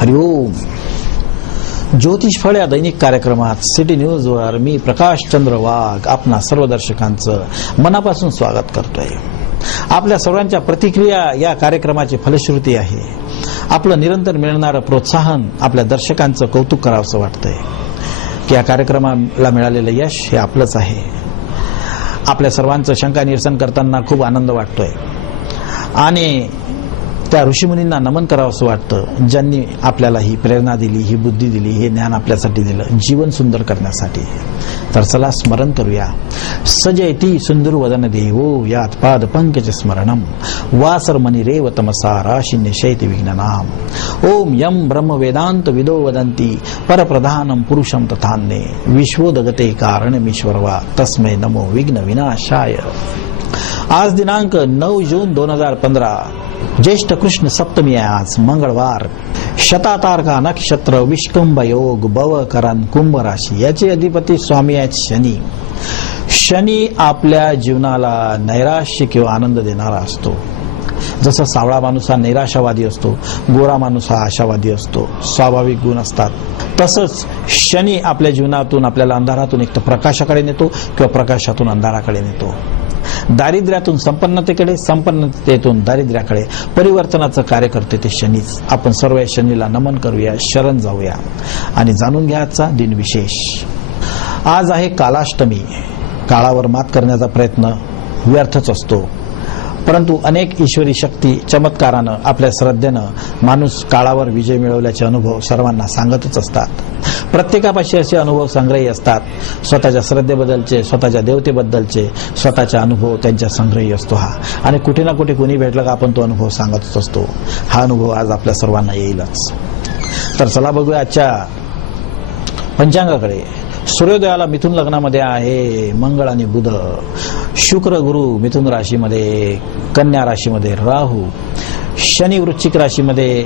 हरिओम. ज्योतिष फळ या दैनिक कार्यक्रमात सिटी न्यूजवर मी प्रकाश चंद्र वाघ आपणा सर्व दर्शकांचं मनापासून स्वागत करतोय. आपल्या सर्वांच्या प्रतिक्रिया या कार्यक्रमाची फलश्रुती आहे. आपलं निरंतर मिळणारं प्रोत्साहन आपल्या दर्शकांचं कौतुक करावंसं वाटतंय की या कार्यक्रमाला मिळालेलं यश हे आपलंच आहे. आपल्या सर्वांचं शंका निरसन करताना खूप आनंद वाटतोय आणि त्या ऋषीमुनींना नमन करावंसं वाटतं ज्यांनी आपल्याला ही प्रेरणा दिली, ही बुद्धी दिली, हे ज्ञान आपल्यासाठी दिलं जीवन सुंदर करण्यासाठी. तर चला स्मरण करूया. सजयती सुंदर वदन देवो यात पाद पंकज स्मरणम वासरमणी रेव तमसा राशिन्य शैति विघ्ननाम. ओम यम ब्रह्म वेदांत विदो वदंती परप्रधानम पुरुषम तथान्ये विश्वोदगते कारणमीश्वरवा तस्मै नमो विघ्न विनाशाय. आज दिनांक 9 जून 2015 ज्येष्ठ कृष्ण सप्तमी आहे. आज मंगळवार. शतातारका नक्षत्र विष्कुंभ योग भव करण कुंभ राशी. याचे अधिपती स्वामी आहेत शनी. शनी आपल्या जीवनाला नैराश्य किंवा आनंद देणारा असतो. जसं सावळा माणूस हा नैराशावादी असतो, गोरा माणूस हा आशावादी असतो, स्वाभाविक गुण असतात. तसंच शनी आपल्या जीवनातून आपल्याला अंधारातून एक तर प्रकाशाकडे नेतो किंवा प्रकाशातून अंधाराकडे नेतो. दारिद्र्यातून संपन्नतेकडे, संपन्नतेतून दारिद्र्याकडे परिवर्तनाचं कार्य करते ते शनीच. आपण सर्व शनीला नमन करूया, शरण जाऊया आणि जाणून घ्या आजचा दिन विशेष. आज आहे कालाष्टमी. काळावर मात करण्याचा प्रयत्न व्यर्थच असतो, परंतु अनेक ईश्वरी शक्ती चमत्कारानं आपल्या श्रद्धेनं माणूस काळावर विजय मिळवल्याचे अनुभव सर्वांना सांगतच असतात. प्रत्येकापाशी असे अनुभव संग्रही असतात. स्वतःच्या श्रद्धेबद्दलचे, स्वतःच्या देवतेबद्दलचे स्वतःचे अनुभव त्यांच्या संग्रही असतो हा. आणि कुठे ना कुठे कोणी भेटलं का आपण तो अनुभव सांगतच असतो. हा अनुभव आज आपल्या सर्वांना येईलच. तर चला बघूया आजच्या पंचांगाकडे. सूर्योदयाला मिथुन लग्नामध्ये आहे मंगळ आणि बुध. शुक्र गुरु मिथुन राशीमध्ये, कन्या राशीमध्ये राहू. शनी वृश्चिक राशीमध्ये,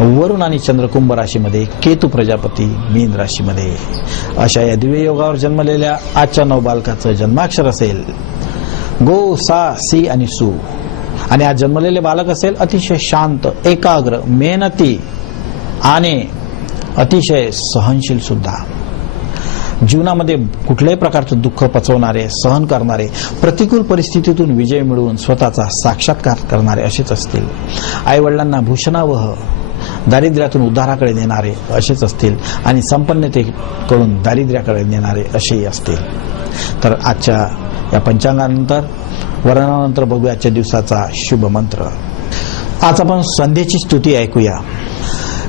वरुण आणि चंद्र कुंभ राशीमध्ये, केतू प्रजापती मीन राशीमध्ये. अशा या दिव्य योगावर जन्मलेल्या आजच्या 9 बालकाचं जन्माक्षर असेल गो, सा, सी आणि सू. आणि आज जन्मलेले बालक असेल अतिशय शांत, एकाग्र, मेहनती आणि अतिशय सहनशील सुद्धा. जीवनामध्ये कुठल्याही प्रकारचं दुःख पचवणारे, सहन करणारे, प्रतिकूल परिस्थितीतून विजय मिळवून स्वतःचा साक्षात्कार करणारे असेच असतील. आई वडिलांना भूषणावह, दारिद्र्यातून उद्धाराकडे नेणारे असेच असतील आणि संपन्नतेकडून दारिद्र्याकडे नेणारे असेही असतील. तर आजच्या या पंचांगानंतर, वर्णनानंतर बघूया आजच्या दिवसाचा शुभ मंत्र. आज आपण संध्येची स्तुती ऐकूया.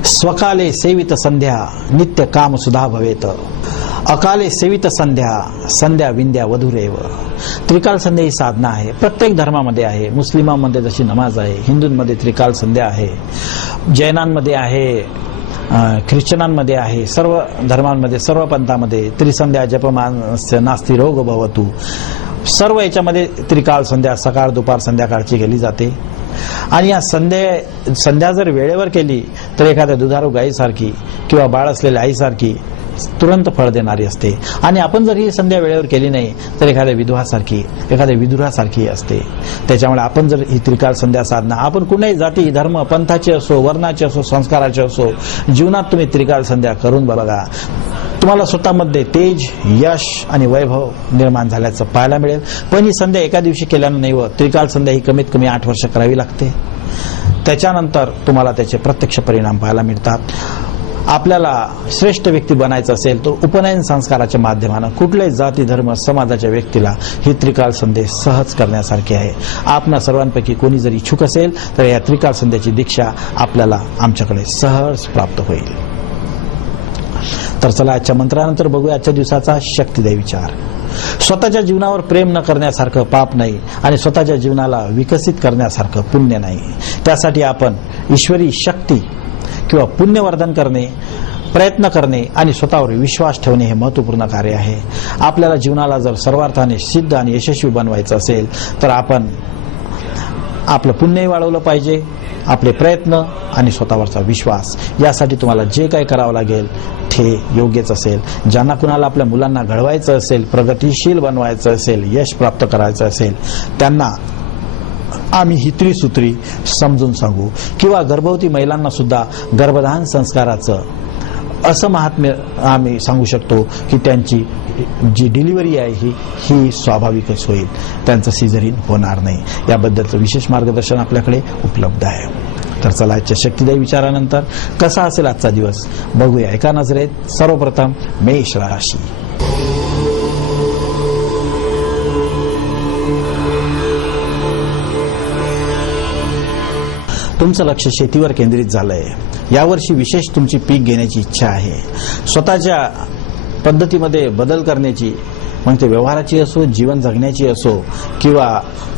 स्वकाले सेवित संध्या नित्य काम सुधा भवेत. अकाले सेवित संध्या संध्या विंध्या वधुरेव. त्रिकाल संध्या ही साधना आहे. प्रत्येक धर्मामध्ये आहे. मुस्लिमांमध्ये जशी नमाज आहे, हिंदूंमध्ये त्रिकाल संध्या आहे, जैनांमध्ये आहे, ख्रिश्चनांमध्ये आहे. सर्व धर्मांमध्ये, सर्व पंथामध्ये त्रिसंध्या जपमानस्य नास्ति रोग भवतु. सर्व याच्यामध्ये त्रिकाल संध्या सकाळ, दुपार, संध्याकाळची केली जाते. आणि या संध्या जर वेळेवर केली तर एखाद्या दुधारू गायीसारखी किंवा बाळ असलेल्या आईसारखी तुरंत फळ देणारी असते. आणि आपण जर ही संध्या वेळेवर केली नाही तर एखाद्या विधवासारखी, एखाद्या विधुरासारखी असते. त्याच्यामुळे आपण जर ही त्रिकाल संध्या साधना, आपण कुठल्याही जाती, धर्म, पंथाचे असो, वर्णाचे असो, संस्काराचे असो, जीवनात तुम्ही त्रिकाल संध्या करून बघा. तुम्हाला स्वतःमध्ये तेज, यश आणि वैभव निर्माण झाल्याचं पाहायला मिळेल. पण ही संध्या एका दिवशी केल्यानं नाही होत. त्रिकाल संध्या ही कमीत कमी 8 वर्ष करावी लागते. त्याच्यानंतर तुम्हाला त्याचे प्रत्यक्ष परिणाम पाहायला मिळतात. आपल्याला श्रेष्ठ व्यक्ती बनायचं असेल तर उपनयन संस्काराच्या माध्यमानं कुठल्याही जाती, धर्म, समाजाच्या व्यक्तीला ही त्रिकाल संध्या सहज करण्यासारखी आहे. आपणा सर्वांपैकी कोणी जर इच्छुक असेल तर या त्रिकाल संध्याची दीक्षा आपल्याला आमच्याकडे सहज प्राप्त होईल. तर चला आजच्या मंत्रानंतर बघूया आजच्या दिवसाचा शक्तिदायी विचार. स्वतःच्या जीवनावर प्रेम न करण्यासारखं पाप नाही आणि स्वतःच्या जीवनाला विकसित करण्यासारखं पुण्य नाही. त्यासाठी आपण ईश्वरी शक्ती किंवा पुण्यवर्धन करणे, प्रयत्न करणे आणि स्वतःवर विश्वास ठेवणे हे महत्त्वपूर्ण कार्य आहे. आपल्याला जीवनाला जर सर्वार्थाने सिद्ध आणि यशस्वी बनवायचं असेल तर आपण आपलं पुण्यही वाढवलं पाहिजे, आपले प्रयत्न आणि स्वतःवरचा विश्वास. यासाठी तुम्हाला जे काही करावं लागेल ते योग्यच असेल. ज्यांना कुणाला आपल्या मुलांना घडवायचं असेल, प्रगतिशील बनवायचं असेल, यश प्राप्त करायचं असेल, त्यांना आम्ही ही त्रिसूत्री समजून सांगू, किंवा गर्भवती महिलांना सुद्धा गर्भधान संस्काराचं असं महात्म्य आम्ही सांगू शकतो की त्यांची जी डिलिव्हरी आहे ही स्वाभाविकच होईल, त्यांचं सिझरिन होणार नाही. याबद्दलचं विशेष मार्गदर्शन आपल्याकडे उपलब्ध आहे. तर चला आजच्या शक्तिदायी विचारानंतर कसा असेल आजचा दिवस बघूया एका नजरेत. सर्वप्रथम मेष राशी. तुमचं लक्ष शेतीवर केंद्रित झालंय. यावर्षी विशेष तुमची पीक घेण्याची इच्छा आहे. स्वतःच्या पद्धतीमध्ये बदल करण्याची, मग ते व्यवहाराची असो, जीवन जगण्याची असो किंवा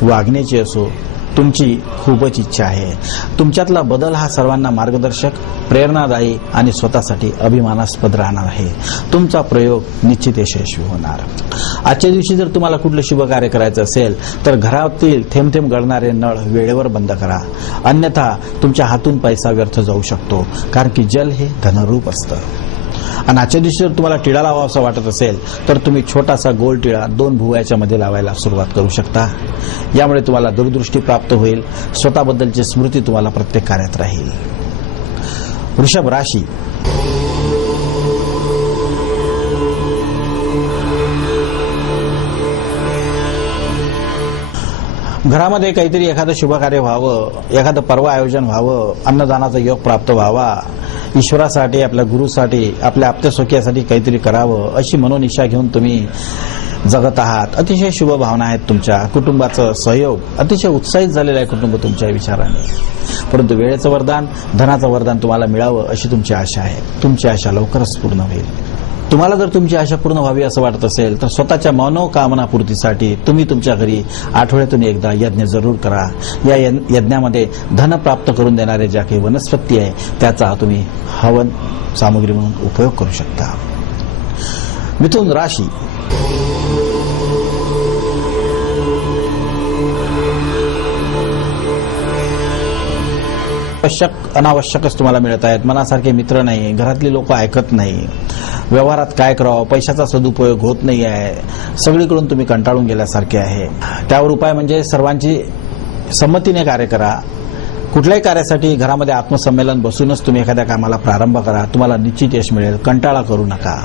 वागण्याची असो, तुमची खूपच इच्छा आहे. तुमच्यातला बदल हा सर्वांना मार्गदर्शक, प्रेरणादायी आणि स्वतःसाठी अभिमानास्पद राहणार आहे. तुमचा प्रयोग निश्चित यशस्वी होणार. आजच्या दिवशी जर तुम्हाला कुठलं शुभ कार्य करायचं असेल तर घरातील थेंब थेंब गळणारे नळ वेळेवर बंद करा, अन्यथा तुमच्या हातून पैसा व्यर्थ जाऊ शकतो, कारण की जल हे धनरूप असतं. आणि आजच्या दिवशी जर तुम्हाला टिळा लावा असं वाटत असेल तर तुम्ही छोटासा गोल टिळा 2 भुवयाच्या मध्ये लावायला सुरुवात करू शकता. यामुळे तुम्हाला दूरदृष्टी प्राप्त होईल. स्वतःबद्दलची स्मृती तुम्हाला प्रत्येक कार्यात राहील. वृषभ राशी. घरामध्ये काहीतरी एखादं शुभ कार्य व्हावं, एखादं पर्व आयोजन व्हावं, अन्नदानाचा योग प्राप्त व्हावा, ईश्वरासाठी, आपल्या गुरुसाठी, आपल्या आप्तस्वकीयासाठी काहीतरी करावं अशी मनोनिशा घेऊन तुम्ही जगत आहात. अतिशय शुभ भावना आहेत तुमच्या. कुटुंबाचं सहयोग, अतिशय उत्साहित झालेलं आहे कुटुंब तुमच्या विचाराने. परंतु वेळेचं वरदान, धनाचं वरदान तुम्हाला मिळावं अशी तुमची आशा आहे. तुमची आशा लवकरच पूर्ण होईल. तुम्हाला जर तुमची आशा पूर्ण व्हावी असं वाटत असेल तर स्वतःच्या मनोकामनापूर्तीसाठी तुम्ही तुमच्या घरी आठवड्यातून एकदा यज्ञ जरूर करा. या यज्ञामध्ये धन प्राप्त करून देणारे ज्या काही वनस्पती आहे त्याचा तुम्ही हवन सामग्री म्हणून उपयोग करू शकता. मिथुन राशी. आवश्यक अनावश्यकच तुम्हाला मिळत आहेत. मनासारखे मित्र नाही, घरातली लोक ऐकत नाही, व्यवहारात काय करावं, पैशाचा सदुपयोग होत नाही आहे, सगळीकडून तुम्ही कंटाळून गेल्यासारखे आहे. त्यावर उपाय म्हणजे सर्वांची संमतीने कार्य करा. कुठल्याही कार्यासाठी घरामध्ये आत्मसंमेलन बसूनच तुम्ही एखाद्या कामाला प्रारंभ करा. तुम्हाला निश्चित यश मिळेल. कंटाळा करू नका,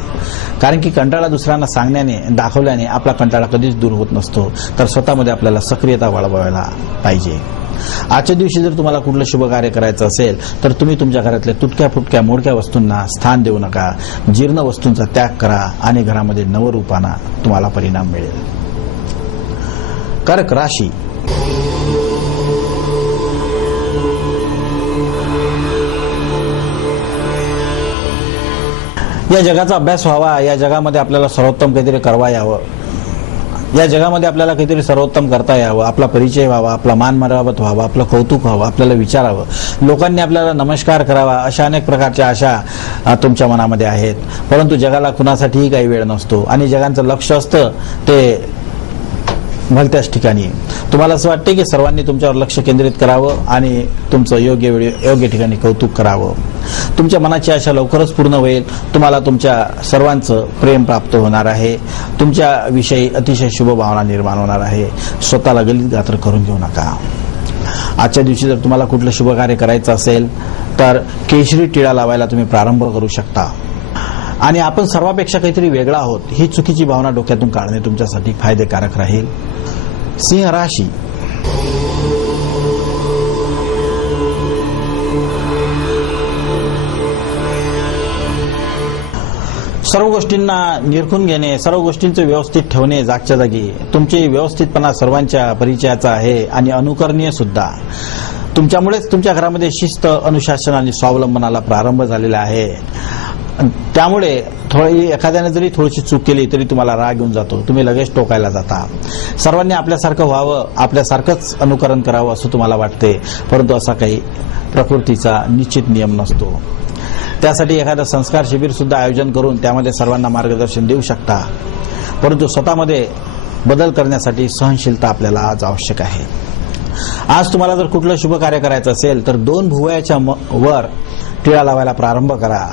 कारण की कंटाळा दुसऱ्यांना सांगण्याने, दाखवल्याने आपला कंटाळा कधीच दूर होत नसतो. तर स्वतःमध्ये आपल्याला सक्रियता वाढवायला पाहिजे. आजच्या दिवशी जर तुम्हाला कुठलं शुभ कार्य करायचं असेल तर तुम्ही तुमच्या घरातल्या तुटक्या फुटक्या मोडक्या वस्तूंना स्थान देऊ नका. जीर्ण वस्तूंचा त्याग करा आणि घरामध्ये नवरूपाना तुम्हाला परिणाम मिळेल. कर्क राशी. या जगाचा अभ्यास व्हावा, या जगामध्ये आपल्याला सर्वोत्तम काहीतरी करता यावं, या जगामध्ये आपल्याला काहीतरी सर्वोत्तम करता यावं, आपला परिचय व्हावा, आपला मान मरावत व्हावा, आपलं कौतुक व्हावं, आपल्याला विचारावं, लोकांनी आपल्याला नमस्कार करावा, अशा अनेक प्रकारच्या आशा तुमच्या मनामध्ये आहेत. परंतु जगाला कुणासाठीही काही वेळ नसतो आणि जगांचं लक्ष असतं ते भलत्याच ठिकाणी. तुम्हाला असं वाटते की सर्वांनी तुमच्यावर लक्ष केंद्रित करावं आणि तुमचं योग्य ठिकाणी कौतुक करावं. तुमच्या मनाची आशा लवकरच पूर्ण होईल. तुम्हाला तुमच्या सर्वांचं प्रेम प्राप्त होणार आहे. तुमच्या विषयी अतिशय शुभ भावना निर्माण होणार आहे. स्वतःला गलित गात्र करून घेऊ नका. आजच्या दिवशी जर तुम्हाला कुठलं शुभ कार्य करायचं असेल तर केशरी टिळा लावायला तुम्ही प्रारंभ करू शकता. आणि आपण सर्वापेक्षा काहीतरी वेगळा आहोत ही चुकीची भावना डोक्यातून काढणे तुमच्यासाठी फायदेकारक राहील. सिंह राशी. सर्व गोष्टींना निरखून घेणे, सर्व गोष्टींचे व्यवस्थित ठेवणे जागच्या जागी. तुमची व्यवस्थितपणा सर्वांच्या परिचयाचा आहे आणि अनुकरणीय सुद्धा. तुमच्यामुळेच तुमच्या घरामध्ये शिस्त, अनुशासन आणि स्वावलंबनाला प्रारंभ झालेला आहे. त्यामुळे एखाद्याने जरी थोडीशी चूक केली तरी तुम्हाला राग येऊन जातो. तुम्ही लगेच टोकायला जाता. सर्वांनी आपल्यासारखं व्हावं, आपल्यासारखंच अनुकरण करावं असं तुम्हाला वाटते. परंतु असा काही प्रकृतीचा निश्चित नियम नसतो. त्यासाठी एखादं संस्कार शिबिर सुद्धा आयोजन करून त्यामध्ये सर्वांना मार्गदर्शन देऊ शकता. परंतु स्वतःमध्ये बदल करण्यासाठी सहनशीलता आपल्याला आज आवश्यक आहे. आज तुम्हाला जर कुठलं शुभ कार्य करायचं असेल तर 2 भुवयाच्या वर टिळा लावायला प्रारंभ करा.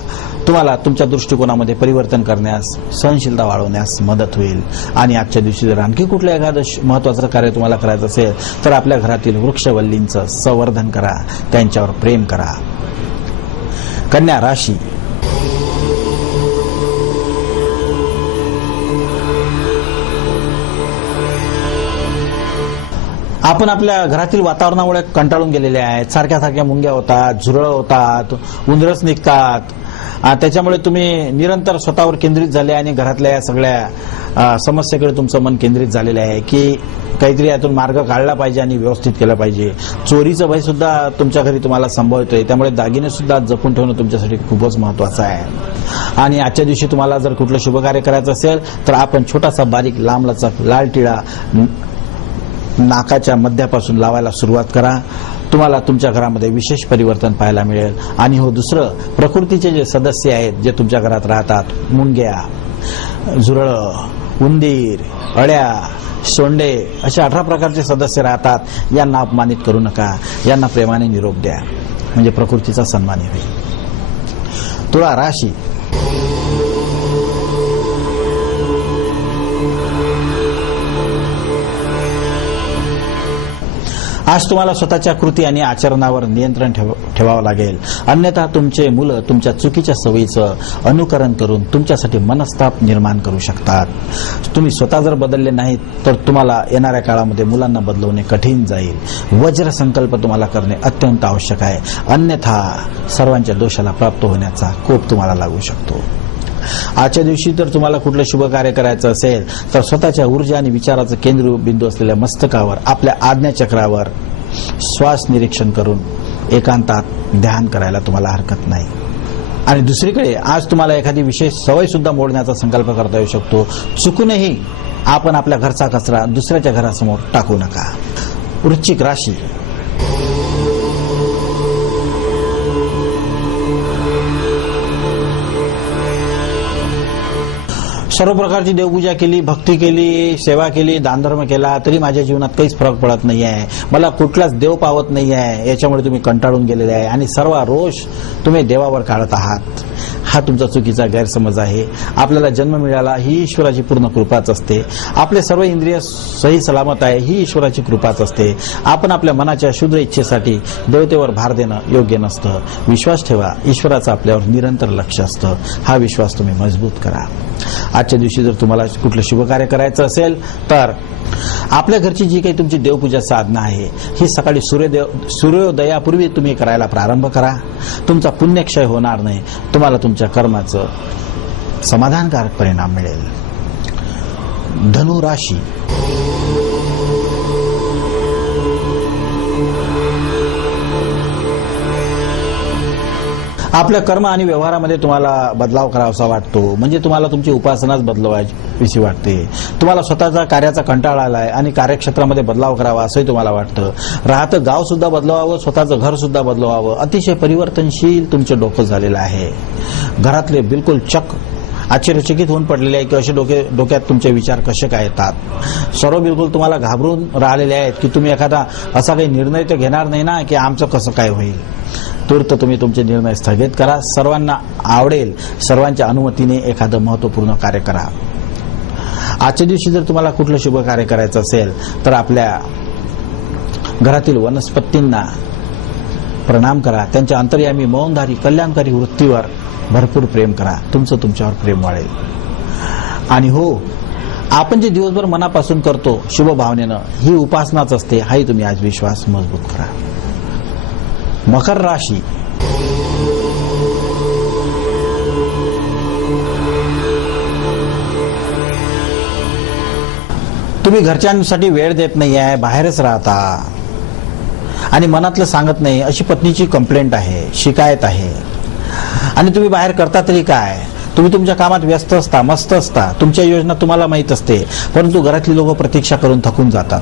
तुम्हाला तुमच्या दृष्टिकोनामध्ये परिवर्तन करण्यास, सहनशीलता वाढवण्यास मदत होईल. आणि आजच्या दिवशी जर आणखी कुठलं एखादं महत्वाचं कार्य तुम्हाला करायचं असेल तर आपल्या घरातील वृक्षवल्लींचं संवर्धन करा, त्यांच्यावर प्रेम करा. कन्या राशी. आपण आपल्या घरातील वातावरणामुळे कंटाळून गेलेले आहेत. सारख्या सारख्या मुंग्या होतात, झुरळ होतात, उंदरच निघतात. त्याच्यामुळे तुम्ही निरंतर स्वतःवर केंद्रित झाले आणि घरातल्या या सगळ्या समस्येकडे तुमचं मन केंद्रित झालेलं आहे की काहीतरी यातून मार्ग काढला पाहिजे आणि व्यवस्थित केला पाहिजे. चोरीचं भय सुद्धा तुमच्या घरी तुम्हाला संभवतोय, त्यामुळे दागिने सुद्धा जपून ठेवणं तुमच्यासाठी खूपच महत्वाचं आहे. आणि आजच्या दिवशी तुम्हाला जर कुठलं शुभकार्य करायचं असेल तर आपण छोटासा बारीक लांबलचक लाल टिळा नाकाच्या मध्यापासून लावायला सुरुवात करा. तुम्हाला तुमच्या घरामध्ये विशेष परिवर्तन पाहायला मिळेल. आणि हो, दुसरं, प्रकृतीचे जे सदस्य आहेत जे तुमच्या घरात राहतात, मुंग्या, झुरळ, उंदीर, अळ्या, सोंडे, असे 18 प्रकारचे सदस्य राहतात. यांना अपमानित करू नका, यांना प्रेमाने निरोप द्या, म्हणजे प्रकृतीचा सन्मान होईल. तुळा राशी. आज तुम्हाला स्वतःच्या कृती आणि आचरणावर नियंत्रण ठेवावं लागेल. अन्यथा तुमचे मुलं तुमच्या चुकीच्या सवयीचं अनुकरण करून तुमच्यासाठी मनस्ताप निर्माण करू शकतात. तुम्ही स्वतः जर बदलले नाहीत तर तुम्हाला येणाऱ्या काळामध्ये मुलांना बदलवणे कठीण जाईल. वज्र संकल्प तुम्हाला करणे अत्यंत आवश्यक आहे. अन्यथा सर्वांच्या दोषाला प्राप्त होण्याचा कोप तुम्हाला लागू शकतो. आजच्या दिवशी जर तुम्हाला कुठलं शुभ कार्य करायचं असेल तर स्वतःच्या ऊर्जा आणि विचाराचं केंद्रबिंदू असलेल्या मस्तकावर, आपल्या आज्ञाचक्रावर श्वास निरीक्षण करून एकांतात ध्यान करायला तुम्हाला हरकत नाही. आणि दुसरीकडे आज तुम्हाला एखादी विशेष सवय सुद्धा मोडण्याचा संकल्प करता येऊ शकतो. चुकूनही आपण आपल्या घरचा कचरा दुसऱ्याच्या घरासमोर टाकू नका. वृश्चिक राशी. सर्व प्रकारची देवपूजा केली, भक्ती केली, सेवा केली, दानधर्म केला तरी माझ्या जीवनात काहीच फरक पडत नाही आहे. मला कुठलाच देव पावत नाही आहे. याच्यामुळे तुम्ही कंटाळून गेलेले आहे आणि सर्व रोष तुम्ही देवावर काढत आहात. हा तुमचा चुकीचा गैरसमज आहे. आपल्याला जन्म मिळाला ही ईश्वराची पूर्ण कृपाच असते. आपले सर्व इंद्रिय सही सलामत आहे ही ईश्वराची कृपाच असते. आपण आपल्या मनाच्या शुद्ध इच्छेसाठी देवतेवर भार देणं योग्य नसतं. विश्वास ठेवा, ईश्वराचं आपल्यावर निरंतर लक्ष असतं. हा विश्वास तुम्ही मजबूत करा. आजच्या दिवशी जर तुम्हाला कुठलं शुभकार्य करायचं असेल तर आपल्या घरची जी काही तुमची देवपूजा साधना आहे ही सकाळी सूर्योदयापूर्वी तुम्ही करायला प्रारंभ करा. तुमचा पुण्यक्षय होणार नाही. तुम्हाला तुमच्या कर्माचं समाधानकारक परिणाम मिळेल. धनु राशी. आपल्या कर्म आणि व्यवहारामध्ये तुम्हाला बदलाव करावासा वाटतो. म्हणजे तुम्हाला तुमची उपासनाच बदलवायची वाटते. तुम्हाला स्वतःचा कार्याचा कंटाळा आलाय आणि कार्यक्षेत्रामध्ये बदलाव करावा असंही तुम्हाला वाटतं. राहतं गाव सुद्धा बदलवावं, स्वतःचं घर सुद्धा बदलवावं. अतिशय परिवर्तनशील तुमचं डोकं झालेलं आहे. घरातले बिलकुल आश्चर्यचकित होऊन पडलेले आहे की असे डोक्यात तुमचे विचार कसे काय येतात. सर्व बिलकुल तुम्हाला घाबरून राहिलेले आहेत की तुम्ही एखादा असा काही निर्णय तर घेणार नाही ना की आमचं कसं काय होईल. तूर्त तुम्ही तुमचे निर्णय स्थगित करा. सर्वांना आवडेल सर्वांच्या अनुमतीने एखादं महत्वपूर्ण कार्य करा. आजच्या दिवशी जर तुम्हाला कुठलं शुभ कार्य करायचं असेल तर आपल्या घरातील वनस्पतींना प्रणाम करा. त्यांच्या अंतर्यामी मौनधारी कल्याणकारी वृत्तीवर भरपूर प्रेम करा. तुमचं तुमच्यावर प्रेम वाढेल. आणि हो, आपण जे दिवसभर मनापासून करतो शुभ भावनेनं ही उपासनाच असते. हाही तुम्ही आज विश्वास मजबूत करा. मकर राशी. तुम्ही घरच्यांसाठी वेळ देत नाही आहे, बाहेरच राहता आणि मनातलं सांगत नाही अशी पत्नीची कंप्लेंट आहे, शिकायत आहे. आणि तुम्ही बाहेर करता तरी काय? तुम्ही तुमच्या कामात व्यस्त असता, मस्त असता, तुमच्या योजना तुम्हाला माहीत असते, परंतु घरातली लोक प्रतीक्षा करून थकून जातात.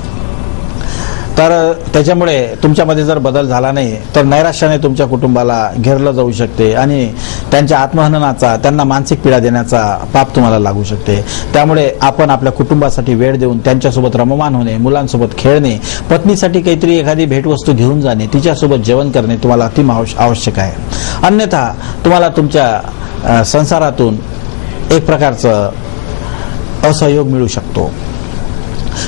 तर त्याच्यामुळे तुमच्यामध्ये जर बदल झाला नाही तर नैराश्याने तुमच्या कुटुंबाला घेरलं जाऊ शकते आणि त्यांच्या आत्महननाचा, त्यांना मानसिक पीडा देण्याचा पाप तुम्हाला लागू शकते. त्यामुळे आपण आपल्या कुटुंबासाठी वेळ देऊन त्यांच्यासोबत रममान होणे, मुलांसोबत खेळणे, पत्नीसाठी काहीतरी एखादी भेटवस्तू घेऊन जाणे, तिच्यासोबत जेवण करणे तुम्हाला अति आवश्यक आहे. अन्यथा तुम्हाला तुमच्या संसारातून एक प्रकारचं असहयोग मिळू शकतो.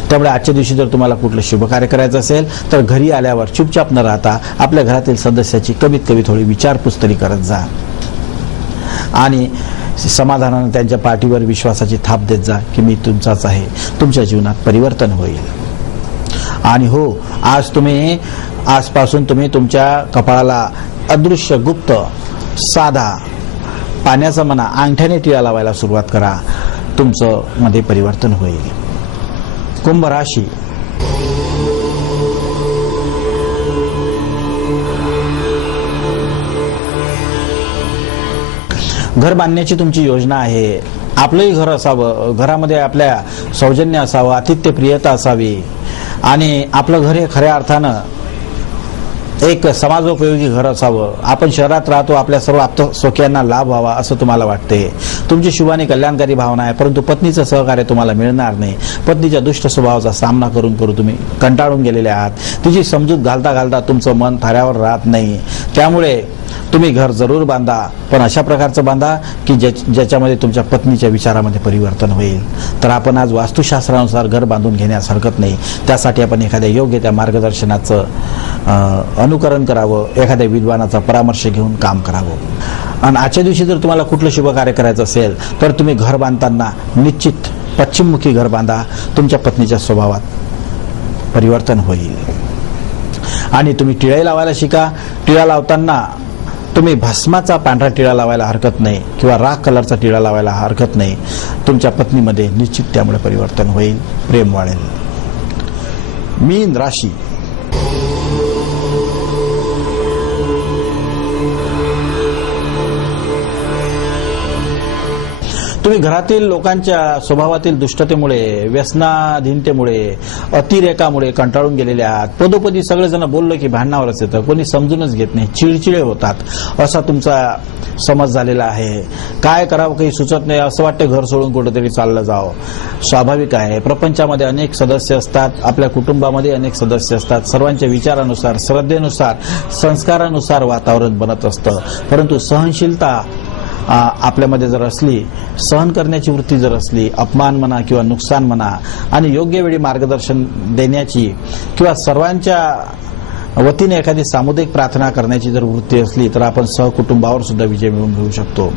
त्यामुळे आजच्या दिवशी जर तुम्हाला कुठलं शुभ कार्य करायचं असेल तर घरी आल्यावर चुपचाप न राहता आपल्या घरातील सदस्याची कमीत कमी थोडी विचारपूस तरी करत जा आणि समाधानाने त्यांच्या पाठीवर विश्वासाची थाप देत जा की मी तुमचाच आहे. तुमच्या जीवनात परिवर्तन होईल. आणि हो, आजपासून तुम्ही तुमच्या कपाळाला अदृश्य गुप्त साधा पाण्याचा म्हणा अंगठ्याने टिळा लावायला सुरुवात करा. तुमचं मध्ये परिवर्तन होईल. कुंभ राशी. घर बांधण्याची तुमची योजना आहे. आपलंही घर असावं, घरामध्ये आपल्या सौजन्य असावं, आतिथ्यप्रियता असावी आणि आपलं घर हे खऱ्या अर्थानं एक समाजोपयोगी घर असावं. आपण शहरात राहतो, आपल्या सर्व आप्तसोख्यांना लाभ व्हावा असं तुम्हाला वाटते. तुमची शुभ आणि कल्याणकारी भावना आहे, परंतु पत्नीचं सहकार्य तुम्हाला मिळणार नाही. पत्नीच्या दुष्ट स्वभावाचा सामना करून तुम्ही कंटाळून गेलेले आहात. तिची समजूत घालता घालता तुमचं मन थाऱ्यावर राहत नाही. त्यामुळे तुम्ही घर जरूर बांधा, पण अशा प्रकारचं बांधा की ज्याच्यामध्ये तुमच्या पत्नीच्या विचारामध्ये परिवर्तन होईल. तर आपण आज वास्तुशास्त्रानुसार घर बांधून घेण्यास हरकत नाही. त्यासाठी आपण एखाद्या योग्य त्या मार्गदर्शनाचं अनुकरण करावं, एखाद्या विद्वानाचा परामर्श घेऊन काम करावं. आणि आजच्या दिवशी जर तुम्हाला कुठलं शुभ कार्य करायचं असेल तर तुम्ही घर बांधताना निश्चित पश्चिममुखी घर बांधा. तुमच्या पत्नीच्या स्वभावात परिवर्तन होईल. आणि तुम्ही टिळे लावायला शिका. टिळा लावताना तुम्ही भस्माचा पांढरा टिळा लावायला हरकत नाही किंवा राख कलरचा टिळा लावायला हरकत नाही. तुमच्या पत्नीमध्ये निश्चित त्यामुळे परिवर्तन होईल, प्रेम वाढेल. मीन राशी. तुम्ही घरातील लोकांच्या स्वभावातील दुष्टतेमुळे, व्यसनाधीनतेमुळे, अतिरेकामुळे कंटाळून गेलेले आहात. पदोपदी सगळेजण बोललं की भांडणावरच येतं, कोणी समजूनच घेत नाही, चिडचिडे होतात, असा तुमचा समज झालेला आहे. काय करावं काही सुचत नाही, असं वाटतं घर सोडून कुठेतरी चाललं जावं. स्वाभाविक आहे, प्रपंचामध्ये अनेक सदस्य असतात, आपल्या कुटुंबामध्ये अनेक सदस्य असतात. सर्वांच्या विचारानुसार, श्रद्धेनुसार, संस्कारानुसार वातावरण बनत असतं. परंतु सहनशीलता आपल्यामध्ये जर असली, सहन करण्याची वृत्ती जर असली, अपमान म्हणा किंवा नुकसान म्हणा, आणि योग्य वेळी मार्गदर्शन देण्याची किंवा सर्वांच्या वतीने एखादी सामुदायिक प्रार्थना करण्याची जर वृत्ती असली तर आपण सहकुटुंबावर सुद्धा विजय मिळवून घेऊ शकतो.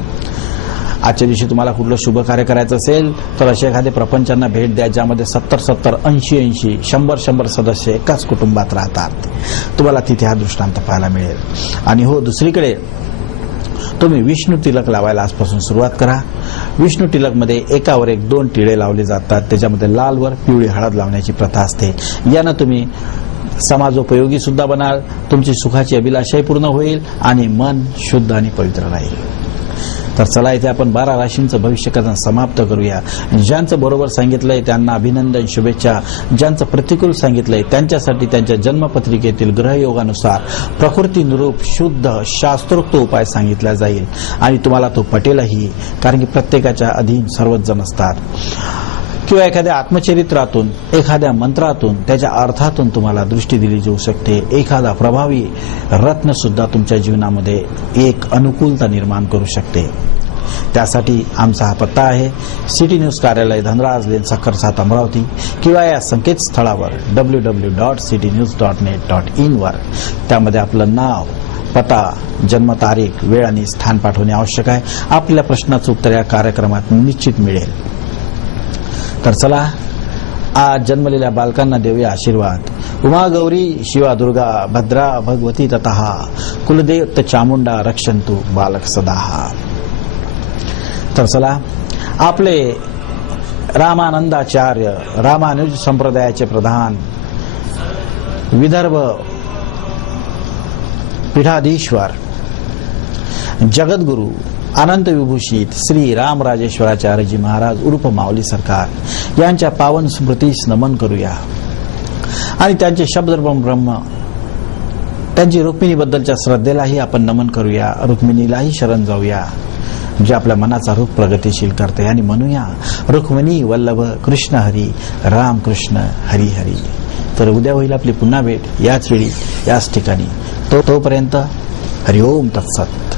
आजच्या दिवशी तुम्हाला कुठलं शुभ कार्य करायचं असेल तर असे एखाद्या प्रपंचांना भेट द्या ज्यामध्ये 70-70, 80-80, 100-100 सदस्य एकाच कुटुंबात राहतात. तुम्हाला तिथे हा दृष्टांत पाहायला मिळेल. आणि हो, दुसरीकडे तुम्ही विष्णू तिलक लावायला आजपासून सुरुवात करा. विष्णू तिलकमध्ये एकावर एक 2 टिळे लावले जातात. त्याच्यामध्ये लालवर पिवळी हळद लावण्याची प्रथा असते. यानं तुम्ही समाजोपयोगी सुद्धा बनाल, तुमची सुखाची अभिलाषाही पूर्ण होईल आणि मन शुद्ध आणि पवित्र राहील. तर चला, इथे आपण 12 राशींचं भविष्यकथन समाप्त करूया. ज्यांचं बरोबर सांगितलंय त्यांना अभिनंदन, शुभेच्छा. ज्यांचं प्रतिकूल सांगितलंय त्यांच्यासाठी त्यांच्या जन्मपत्रिकेतील ग्रहयोगानुसार प्रकृतीनुरूप शुद्ध शास्त्रोक्त उपाय सांगितला जाईल आणि तुम्हाला तो पटेलही, कारण की प्रत्येकाच्या अधीन सर्वच जण असतात. किंवा एखाद्या आत्मचरित्रातून, एखाद्या मंत्रातून, त्याच्या अर्थातून तुम्हाला दृष्टी दिली जाऊ शकते. एखादा प्रभावी रत्न सुद्धा तुमच्या जीवनामध्ये एक अनुकूलता निर्माण करू शकते. त्यासाठी आमचा हा पत्ता आहे सिटी न्यूज कार्यालय, धनराज लेन, सक्कर 7, अमरावती, किंवा या संकेतस्थळावर www.citynews.net.in वर त्यामध्ये आपलं नाव, पत्ता, जन्मतारीख, वेळ आणि स्थान पाठवणे आवश्यक आहे. आपल्या प्रश्नाचं उत्तर या कार्यक्रमात निश्चित मिळेल. तर चला, आज जन्मलेल्या बालकांना देऊया आशीर्वाद. उमा गौरी शिवा दुर्गा भद्रा भगवती ततः कुलदेवत चामुंडा रक्षन्तु बालक सदा. तर चला, आपले रामानंदाचार्य, रामानुज संप्रदायाचे प्रधान, विदर्भ पीठाधीश्वर, जगद्गुरु, अनंत विभूषित श्री रामराजेश्वराचार्यजी महाराज उर्फ माऊली सरकार यांच्या पावन स्मृतीस नमन करूया. आणि त्यांचे शब्द ब्रह्म, त्यांची रुक्मिणीबद्दलच्या श्रद्धेलाही आपण नमन करूया. रुक्मिणीलाही शरण जाऊया जे आपल्या मनाचा रूप प्रगतिशील करते. आणि म्हणूया, रुक्मिणी वल्लभ कृष्ण हरी, राम कृष्ण हरी हरी. तर उद्या होईल आपली पुन्हा भेट, याच वेळी, याच ठिकाणी. तोपर्यंत हरिओम तत्सत.